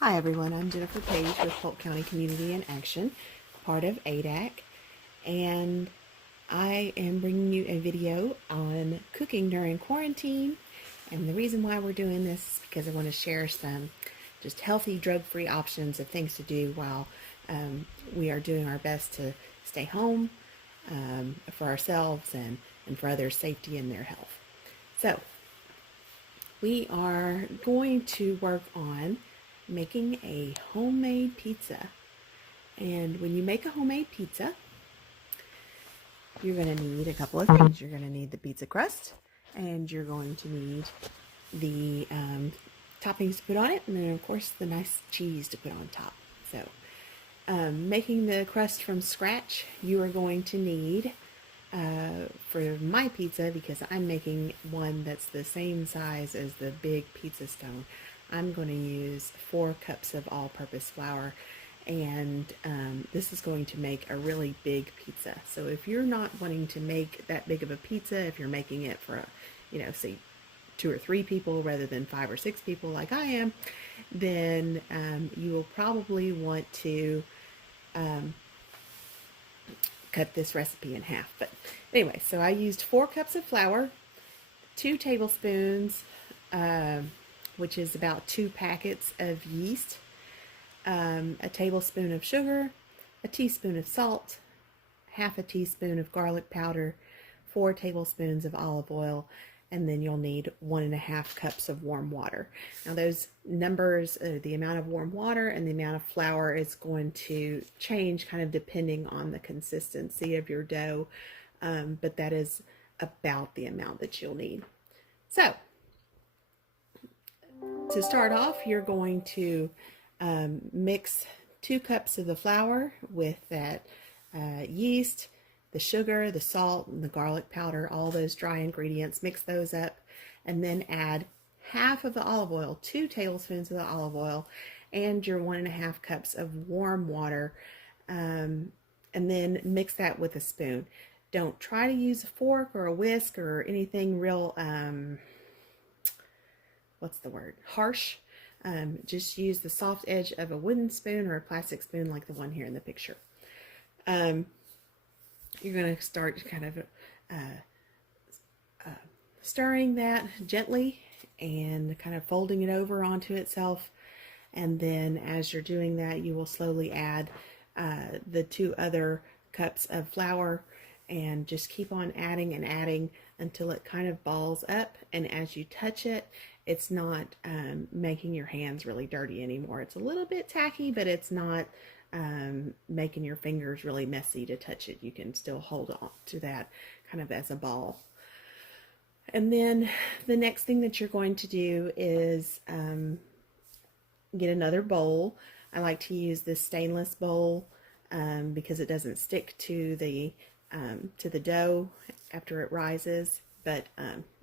Hi everyone, I'm Jennifer Page with Polk County Community in Action, part of ADAC, and I am bringing you a video on cooking during quarantine. And the reason why we're doing this is because I want to share some just healthy, drug-free options of things to do while we are doing our best to stay home for ourselves and for others' safety and their health. So we are going to work on making a homemade pizza. And when you make a homemade pizza, you're going to need a couple of things. You're going to need the pizza crust, and you're going to need the toppings to put on it, and then of course the nice cheese to put on top. So making the crust from scratch, you are going to need, for my pizza, because I'm making one that's the same size as the big pizza stone, I'm going to use 4 cups of all-purpose flour, and this is going to make a really big pizza. So if you're not wanting to make that big of a pizza, if you're making it for, say 2 or 3 people rather than 5 or 6 people like I am, then you will probably want to cut this recipe in half. But anyway, so I used 4 cups of flour, 2 tablespoons, which is about 2 packets of yeast, a tablespoon of sugar, a teaspoon of salt, half a teaspoon of garlic powder, 4 tablespoons of olive oil, and then you'll need 1.5 cups of warm water. Now those numbers, the amount of warm water and the amount of flour, is going to change kind of depending on the consistency of your dough, but that is about the amount that you'll need. So to start off, you're going to mix 2 cups of the flour with that yeast, the sugar, the salt, and the garlic powder, all those dry ingredients. Mix those up, and then add half of the olive oil, 2 tablespoons of the olive oil, and your 1.5 cups of warm water, and then mix that with a spoon. Don't try to use a fork or a whisk or anything real, harsh. Just use the soft edge of a wooden spoon or a plastic spoon like the one here in the picture. You're going to start kind of stirring that gently and kind of folding it over onto itself. And then as you're doing that, you will slowly add the 2 other cups of flour, and just keep on adding and adding until it kind of balls up. And as you touch it, it's not making your hands really dirty anymore. It's a little bit tacky, but it's not making your fingers really messy to touch it. You can still hold on to that kind of as a ball. And then the next thing that you're going to do is get another bowl. I like to use this stainless bowl because it doesn't stick to the dough after it rises. But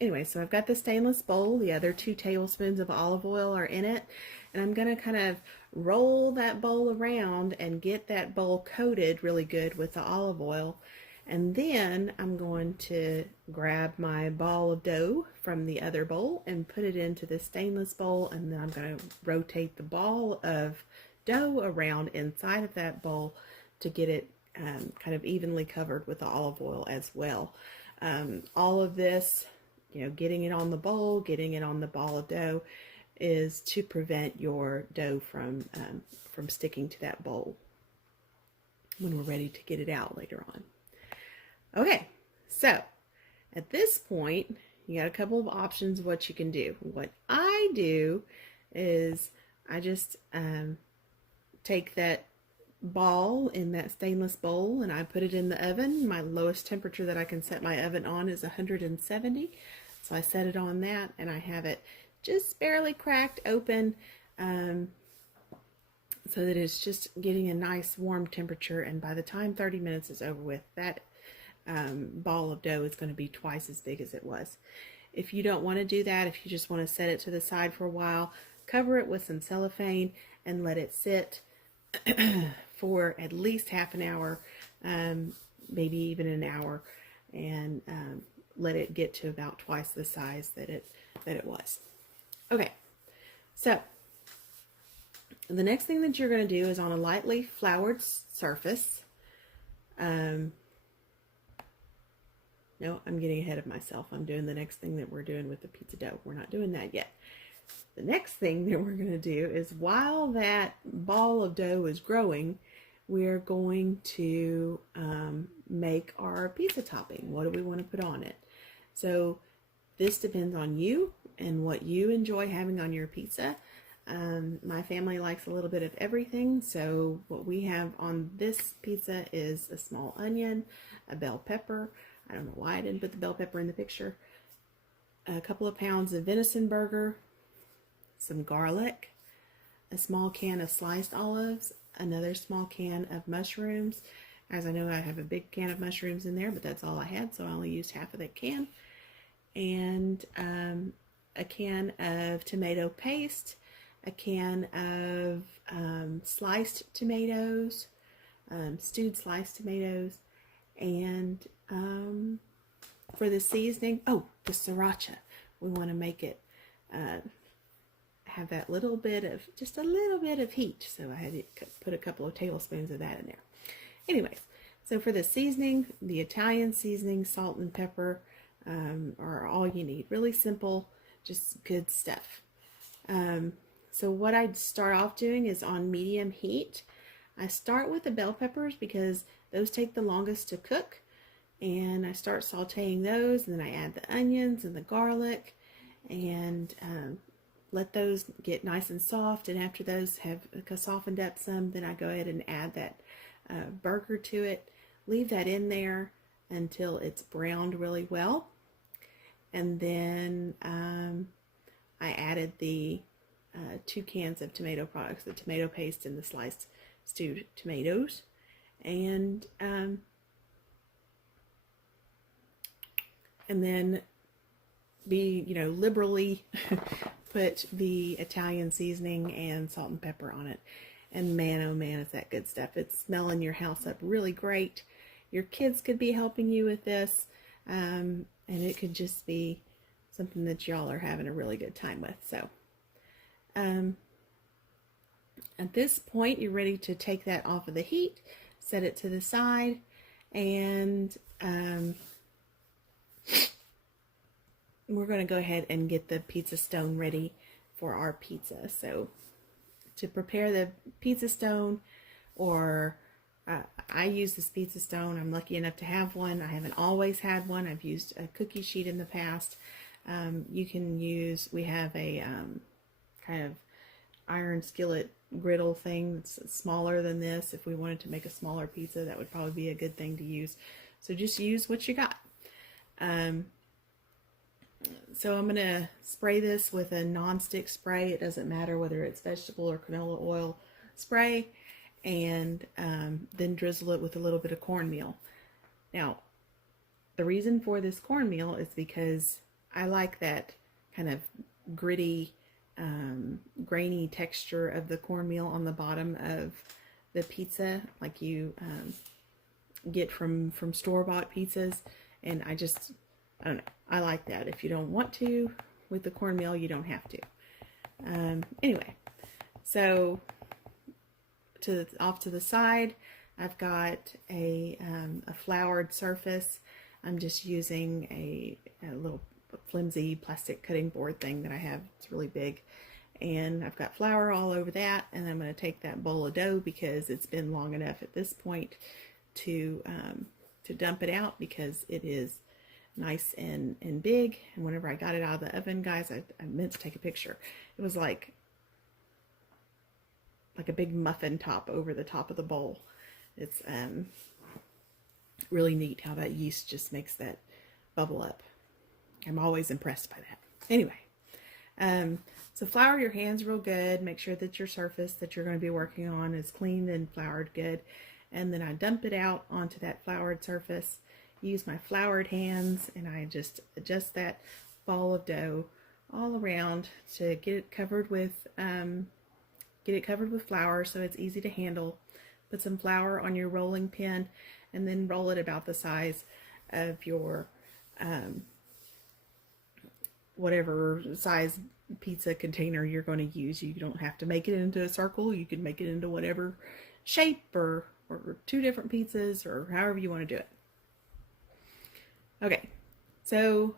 anyway, so I've got the stainless bowl. The other 2 tablespoons of olive oil are in it, and I'm going to kind of roll that bowl around and get that bowl coated really good with the olive oil. And then I'm going to grab my ball of dough from the other bowl and put it into the stainless bowl, and then I'm going to rotate the ball of dough around inside of that bowl to get it kind of evenly covered with the olive oil as well. All of this, getting it on the bowl, getting it on the ball of dough, is to prevent your dough from sticking to that bowl when we're ready to get it out later on. Okay, so at this point, you got a couple of options of what you can do. What I do is I just take that ball in that stainless bowl and I put it in the oven. My lowest temperature that I can set my oven on is 170. So I set it on that, and I have it just barely cracked open so that it's just getting a nice warm temperature. And by the time 30 minutes is over with, that ball of dough is going to be twice as big as it was. If you don't want to do that, if you just want to set it to the side for a while, cover it with some cellophane and let it sit for at least half an hour, maybe even an hour, and let it get to about twice the size that it was. Okay, so The next thing that you're going to do is on a lightly floured surface. No, I'm getting ahead of myself. I'm doing the next thing that we're doing with the pizza dough. We're not doing that yet. The next thing that we're going to do is, while that ball of dough is growing, we're going to make our pizza topping. What do we want to put on it? So this depends on you and what you enjoy having on your pizza. My family likes a little bit of everything, so what we have on this pizza is a small onion, a bell pepper. I don't know why I didn't put the bell pepper in the picture. A couple of pounds of venison burger, some garlic, a small can of sliced olives, another small can of mushrooms. As I know, I have a big can of mushrooms in there, but that's all I had, so I only used half of that can. And a can of tomato paste, a can of sliced tomatoes, stewed sliced tomatoes, and for the seasoning, the sriracha. We want to make it have that little bit of, just a little bit of heat. So I had to put a couple of tablespoons of that in there. Anyways, so for the seasoning, the Italian seasoning, salt and pepper are all you need. Really simple, just good stuff. So what I'd start off doing is on medium heat. I start with the bell peppers because those take the longest to cook. And I start sauteing those, and then I add the onions and the garlic, and let those get nice and soft. And after those have softened up some, then I go ahead and add that burger to it. Leave that in there until it's browned really well. And then I added the 2 cans of tomato products, the tomato paste and the sliced stewed tomatoes. And then liberally put the Italian seasoning and salt and pepper on it. And man, oh man, is that good stuff. It's smelling your house up really great. Your kids could be helping you with this, and it could just be something that y'all are having a really good time with. So at this point, you're ready to take that off of the heat, set it to the side, and we're going to go ahead and get the pizza stone ready for our pizza. So to prepare the pizza stone, or I use this pizza stone. I'm lucky enough to have one. I haven't always had one. I've used a cookie sheet in the past. You can use, we have a kind of iron skillet griddle thing that's smaller than this. If we wanted to make a smaller pizza, that would probably be a good thing to use. So just use what you got. So I'm going to spray this with a non-stick spray. It doesn't matter whether it's vegetable or canola oil spray. And then drizzle it with a little bit of cornmeal. Now, the reason for this cornmeal is because I like that kind of gritty, grainy texture of the cornmeal on the bottom of the pizza, like you get from store-bought pizzas. And I don't know, I like that. If you don't want to with the cornmeal, you don't have to. Anyway, so off to the side, I've got a floured surface. I'm just using a little flimsy plastic cutting board thing that I have. It's really big. And I've got flour all over that. And I'm going to take that bowl of dough, because it's been long enough at this point to dump it out, because it is nice and big. And whenever I got it out of the oven, guys, I meant to take a picture. It was like a big muffin top over the top of the bowl. It's really neat how that yeast just makes that bubble up. I'm always impressed by that. Anyway, so flour your hands real good. Make sure that your surface that you're going to be working on is cleaned and floured good. And then I dump it out onto that floured surface. Use my floured hands, and I just adjust that ball of dough all around to get it covered with flour, so it's easy to handle. Put some flour on your rolling pin, and then roll it about the size of your whatever size pizza container you're going to use. You don't have to make it into a circle. You can make it into whatever shape, or two different pizzas, or however you want to do it. Okay, so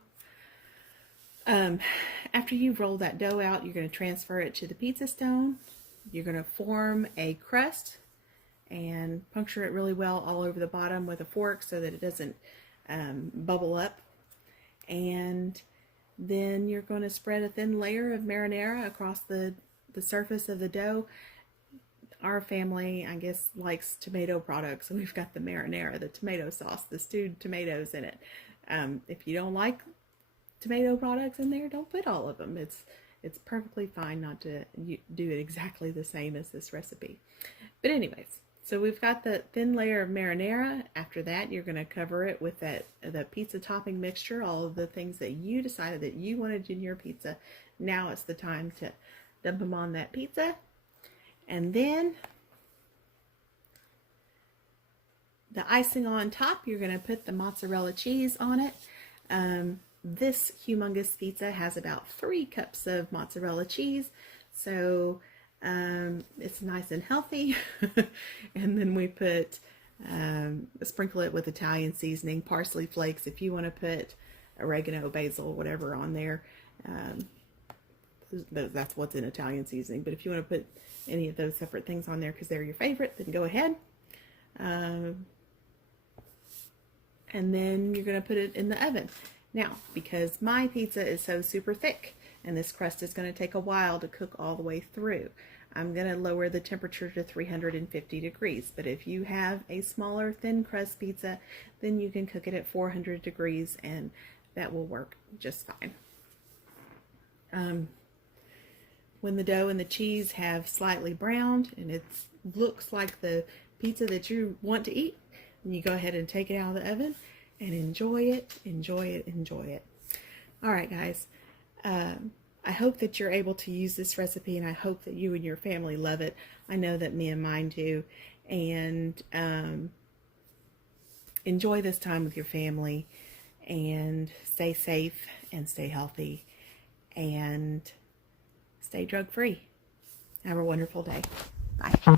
after you've rolled that dough out, you're going to transfer it to the pizza stone. You're going to form a crust and puncture it really well all over the bottom with a fork so that it doesn't bubble up. And then you're going to spread a thin layer of marinara across the surface of the dough. Our family, I guess, likes tomato products, so we've got the marinara, the tomato sauce, the stewed tomatoes in it. If you don't like tomato products in there, don't put all of them. It's perfectly fine not to do it exactly the same as this recipe. But anyways, so we've got the thin layer of marinara. After that, you're going to cover it with the pizza topping mixture, all of the things that you decided that you wanted in your pizza. Now it's the time to dump them on that pizza. And then the icing on top, you're going to put the mozzarella cheese on it. This humongous pizza has about 3 cups of mozzarella cheese, so it's nice and healthy. And then we put sprinkle it with Italian seasoning, parsley flakes if you want to put oregano, basil, whatever on there. That's what's in Italian seasoning, but if you want to put any of those separate things on there because they're your favorite, then go ahead. And then you're going to put it in the oven. Now, because my pizza is so super thick and this crust is going to take a while to cook all the way through, I'm going to lower the temperature to 350 degrees. But if you have a smaller thin crust pizza, then you can cook it at 400 degrees and that will work just fine. When the dough and the cheese have slightly browned and it looks like the pizza that you want to eat, then you go ahead and take it out of the oven and enjoy it, enjoy it, enjoy it. All right, guys. I hope that you're able to use this recipe, and I hope that you and your family love it. I know that me and mine do. And enjoy this time with your family, and stay safe, and stay healthy, and stay drug-free. Have a wonderful day. Bye.